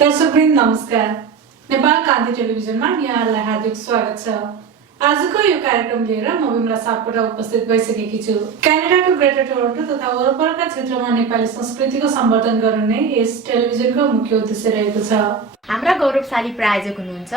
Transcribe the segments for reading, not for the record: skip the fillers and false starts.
दर्शकवृन्द नमस्कार। नेपाल कान्ति टेलिभिजनमा यहाँहरूलाई हार्दिक स्वागत छ। आजको यो कार्यक्रम लिएर म बिमला सापकोटा उपस्थित भइसकेकी छु। क्यानाडाको ग्रेटर टोरन्टो तथा वरपरका क्षेत्रमा नेपाली संस्कृतिको सम्वर्धन गर्नु नै यस टेलिभिजनको मुख्य उद्देश्य रहेको छ। हाम्रा गौरवशाली प्रायोजक हुनुहुन्छ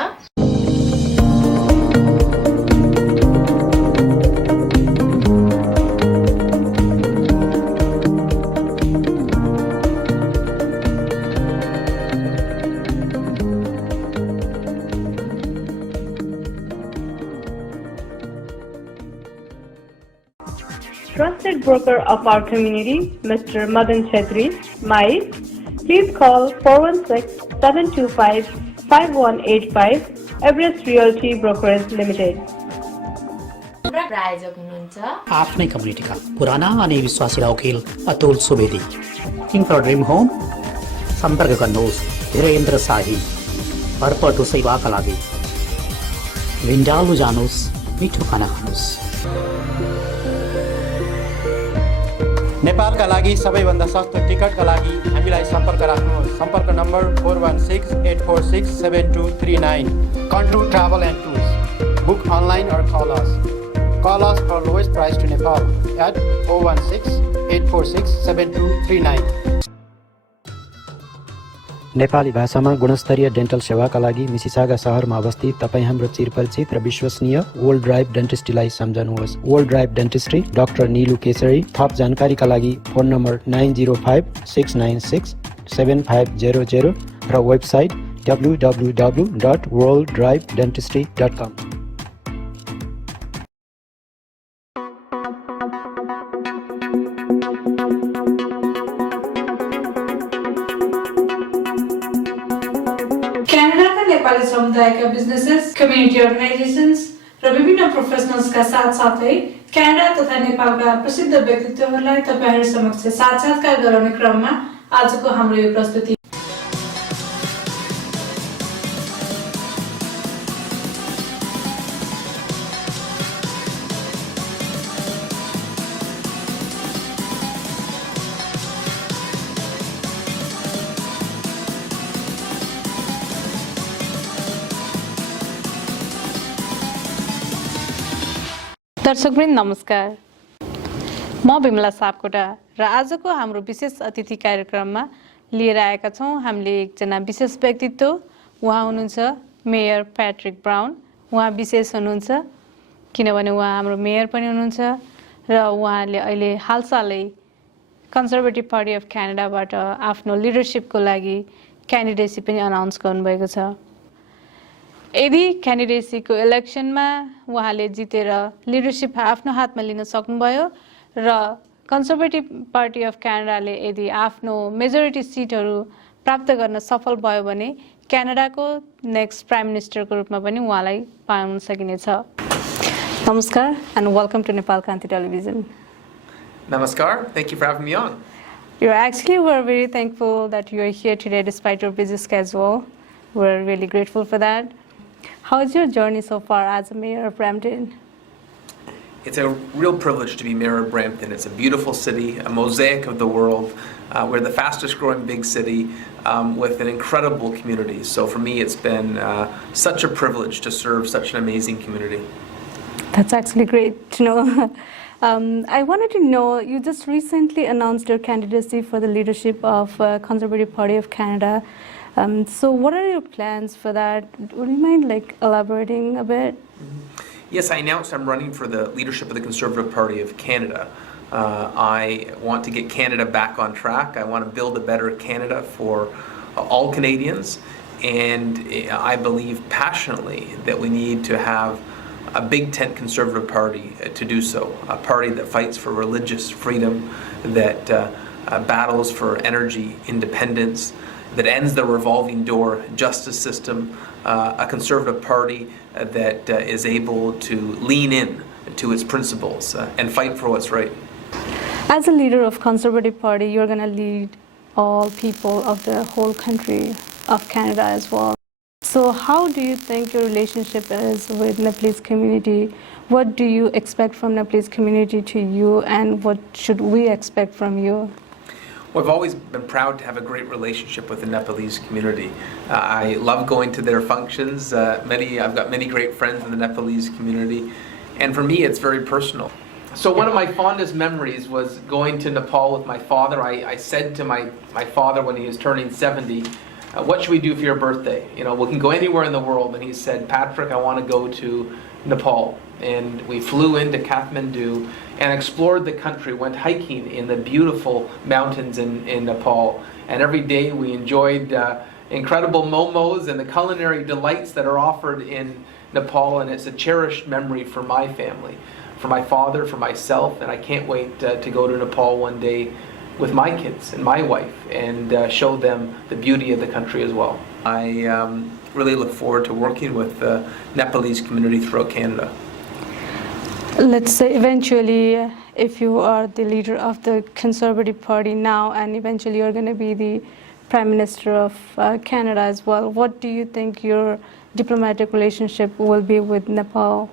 Trusted broker of our community, Mr. Madan Chhetri, Mike, please call 416-725-5185, Everest Realty Brokers Limited. प्रायोजक हुनुहुन्छ आफ्नै कम्युनिटीका पुराना अनि विश्वासी वकिल Atul Subedi. Think for dream home सम्पर्क गर्नुहोस् धीरेन्द्र शाही। भरपर्दो सेवाका लागि विन्डालु जानुहोस्, मिठो खाना खानुहोस्। नेपालका लागि सबैभन्दा सस्तो टिकटका लागि हामीलाई सम्पर्क राख्नुहोस्। सम्पर्क number 416-846-7239. Kanti Travel and Tours. Book online or call us. Call us for lowest price to Nepal at 416-846-7239. Nepali भाषामा गुणस्तरीय डेन्टल सेवाका लागि मिसिसागा शहरमा अवस्थित तपाईँ हाम्रो चिरपरिचित र विश्वसनीय वर्ल्ड ड्राइभ डेन्टिस्ट्रीलाई सम्झनुहोस्। World drive dentistry, doctor Nilu Kesari. थप जानकारीका लागि फोन नम्बर 9056967500 र वेबसाइट www.worlddrivedentistry.com। क्यानाडाका नेपाली समुदायका बिजनेसेस, कम्युनिटी अर्गनाइजेसन्स र विभिन्न प्रोफेसनल्सका साथसाथै क्यानाडा तथा नेपालका प्रसिद्ध व्यक्तित्वहरूलाई तपाईहरू समक्ष साक्षात्कार गराउने क्रममा आजको हाम्रो यो प्रस्तुति। दर्शकवृन्द नमस्कार, म बिमला सापकोटा र आजको हाम्रो विशेष अतिथि कार्यक्रममा लिएर आएका छौँ हामीले एकजना विशेष व्यक्तित्व। उहाँ हुनुहुन्छ मेयर प्याट्रिक ब्राउन। उहाँ विशेष हुनुहुन्छ किनभने उहाँ हाम्रो मेयर पनि हुनुहुन्छ र उहाँले अहिले हालसालै कन्जर्भेटिभ पार्टी अफ क्यानाडाबाट आफ्नो लिडरसिपको लागि क्यान्डिडेसी पनि अनाउन्स गर्नुभएको छ। यदि क्यान्डिडेसीको इलेक्सनमा उहाँले जितेर लिडरसिप आफ्नो हातमा लिन सक्नुभयो र कन्जर्भेटिभ पार्टी अफ क्यानाडाले यदि आफ्नो मेजोरिटी सिटहरू प्राप्त गर्न सफल भयो भने क्यानाडाको नेक्स्ट प्राइम मिनिस्टरको रूपमा पनि उहाँलाई पाउन सकिनेछ। नमस्कार and welcome to Nepal Kanti Television. Namaskar, thank you for having me on. We're very thankful that you are here today despite your busy schedule. We're really grateful for that. How's your journey so far as a mayor of Brampton? It's a real privilege to be mayor of Brampton. It's a beautiful city, a mosaic of the world. We're the fastest growing big city with an incredible community. So for me, it's been such a privilege to serve such an amazing community. That's actually great to know. I wanted to know, you just recently announced your candidacy for the leadership of Conservative Party of Canada. So what are your plans for that? Would you mind elaborating a bit? Yes, I announced I'm running for the leadership of the Conservative Party of Canada. I want to get Canada back on track. I want to build a better Canada for all Canadians. And I believe passionately that we need to have a big tent Conservative Party to do so. A party that fights for religious freedom, that battles for energy independence, that ends the revolving door justice system, a Conservative Party that is able to lean in to its principles and fight for what's right. As a leader of Conservative Party, you're going to lead all people of the whole country of Canada as well. So how do you think your relationship is with Nepalese community? What do you expect from Nepalese community to you, and what should we expect from you? Well, I've always been proud to have a great relationship with the Nepalese community. I love going to their functions. I've got many great friends in the Nepalese community, and for me, it's very personal. So one of my fondest memories was going to Nepal with my father. I said to my father when he was turning 70, what should we do for your birthday? You know, we can go anywhere in the world. And he said, Patrick, I want to go to Nepal. And we flew into Kathmandu and explored the country, went hiking in the beautiful mountains in Nepal. And every day we enjoyed incredible momos and the culinary delights that are offered in Nepal. And it's a cherished memory for my family, for my father, for myself. And I can't wait to go to Nepal one day with my kids and my wife and show them the beauty of the country as well. I really look forward to working with the Nepalese community throughout Canada. Let's say eventually, if you are the leader of the Conservative Party now and eventually you're going to be the Prime Minister of Canada as well, what do you think your diplomatic relationship will be with Nepal?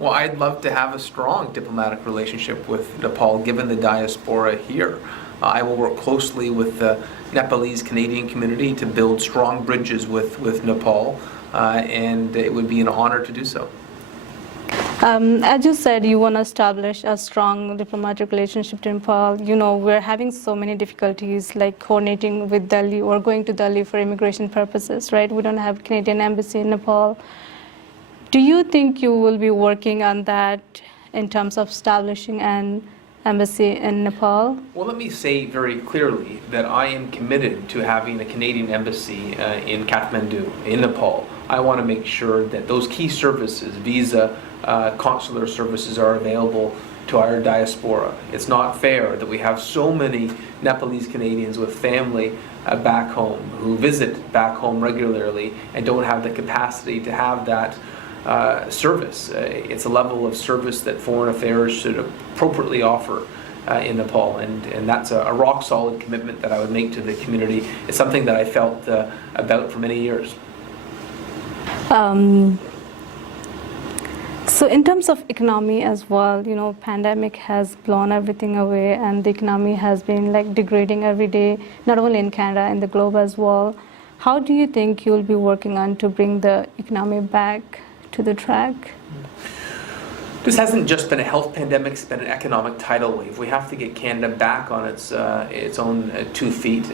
Well, I'd love to have a strong diplomatic relationship with Nepal, given the diaspora here. I will work closely with the Nepalese Canadian community to build strong bridges with Nepal, and it would be an honor to do so. As you said, you want to establish a strong diplomatic relationship to Nepal. You know, we're having so many difficulties like coordinating with Delhi or going to Delhi for immigration purposes, right? We don't have Canadian embassy in Nepal. Do you think you will be working on that in terms of establishing an embassy in Nepal? Well, let me say very clearly that I am committed to having a Canadian embassy in Kathmandu, in Nepal. I want to make sure that those key services, visa, consular services, are available to our diaspora. It's not fair that we have so many Nepalese Canadians with family back home who visit back home regularly and don't have the capacity to have that service. It's a level of service that Foreign Affairs should appropriately offer in Nepal, and that's a rock solid commitment that I would make to the community. It's something that I felt about for many years. So in terms of economy as well, you know, pandemic has blown everything away and the economy has been like degrading every day, not only in Canada, in the globe as well. How do you think you'll be working on to bring the economy back to the track? This hasn't just been a health pandemic, it's been an economic tidal wave. We have to get Canada back on its own 2 feet,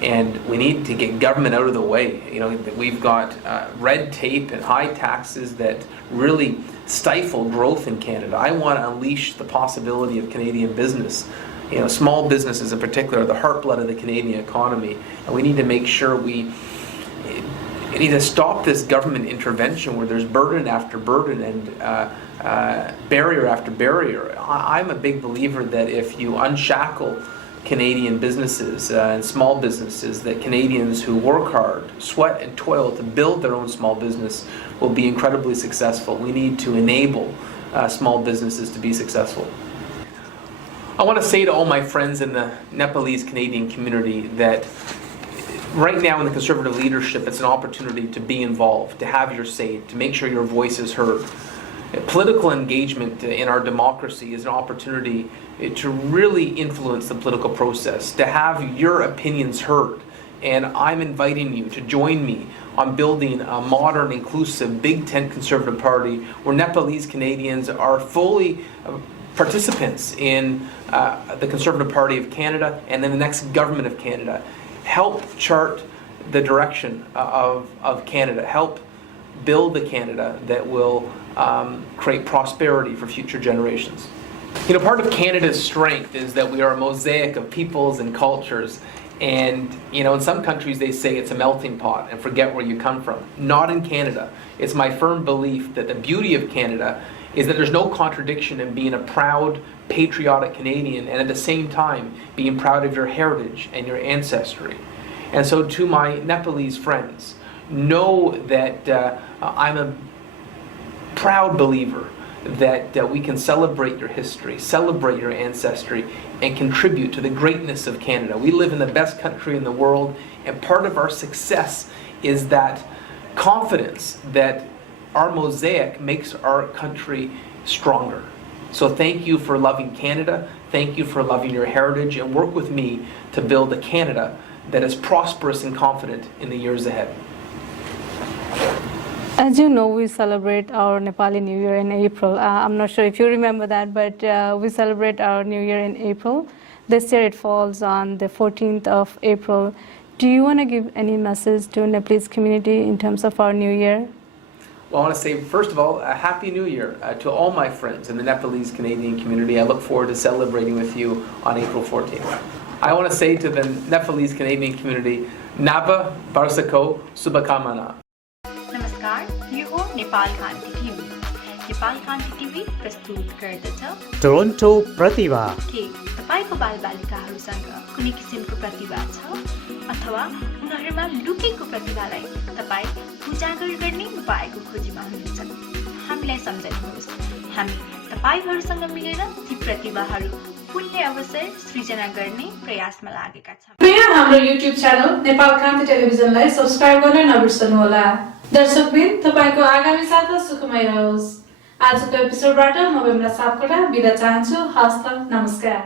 and we need to get government out of the way. You know, we've got red tape and high taxes that really stifle growth in Canada. I want to unleash the possibility of Canadian business. You know, small businesses in particular are the heartblood of the Canadian economy, and we need to make sure we need to stop this government intervention where there's burden after burden and barrier after barrier. I'm a big believer that if you unshackle Canadian businesses and small businesses, that Canadians who work hard, sweat and toil to build their own small business will be incredibly successful. We need to enable small businesses to be successful. I want to say to all my friends in the Nepalese Canadian community that right now in the Conservative leadership, it's an opportunity to be involved, to have your say, to make sure your voice is heard. Political engagement in our democracy is an opportunity to really influence the political process, to have your opinions heard. And I'm inviting you to join me on building a modern, inclusive, big tent Conservative Party where Nepalese Canadians are fully participants in the Conservative Party of Canada and then the next government of Canada. Help chart the direction of Canada. Help build the Canada that will create prosperity for future generations. You know, part of Canada's strength is that we are a mosaic of peoples and cultures. And, you know, in some countries they say it's a melting pot and forget where you come from. Not in Canada. It's my firm belief that the beauty of Canada is that there's no contradiction in being a proud, patriotic Canadian and at the same time being proud of your heritage and your ancestry. And so to my Nepalese friends, know that I'm a proud believer that we can celebrate your history, celebrate your ancestry, and contribute to the greatness of Canada. We live in the best country in the world, and part of our success is that confidence that our mosaic makes our country stronger. So thank you for loving Canada, thank you for loving your heritage, and work with me to build a Canada that is prosperous and confident in the years ahead. As you know, we celebrate our Nepali New Year in April. I'm not sure if you remember that, but we celebrate our New Year in April. This year it falls on the 14th of April. Do you want to give any message to Nepalese community in terms of our New Year? Well, I want to say, first of all, a Happy New Year to all my friends in the Nepalese Canadian community. I look forward to celebrating with you on April 14th. I want to say to the Nepalese Canadian community, Nava Barsako Subhakamana. नमस्कार, यो हो नेपाल कान्ति TV. Nepal कान्ति TV प्रस्तुत गर्दछ Toronto प्रतिभा। के तपाईको बालबालिकाहरूसँग कुनै किसिमको प्रतिभा छ अथवा उनीहरूमा लुकेको प्रतिभालाई तपाई उजागर गर्ने उपायको खोजीमा हुनुहुन्छ? हामीलाई सम्झनुहोस्, हामी तपाईहरुसँग मिलेर ती प्रतिभाहरू फुल्ने अवसर सृजना गर्ने प्रयासमा लागेका छौं। कृपया हाम्रो YouTube च्यानल नेपाल कान्ति टेलिभिजनलाई सब्स्क्राइब गर्न नबिर्सनुहोला। दर्शकवृन्द, तपाईको आगामी साता सुखमय रहोस्। आजको एपिसोडबाट म बिमला सापकोटा बिदा चाहन्छु। हस्त नमस्कार।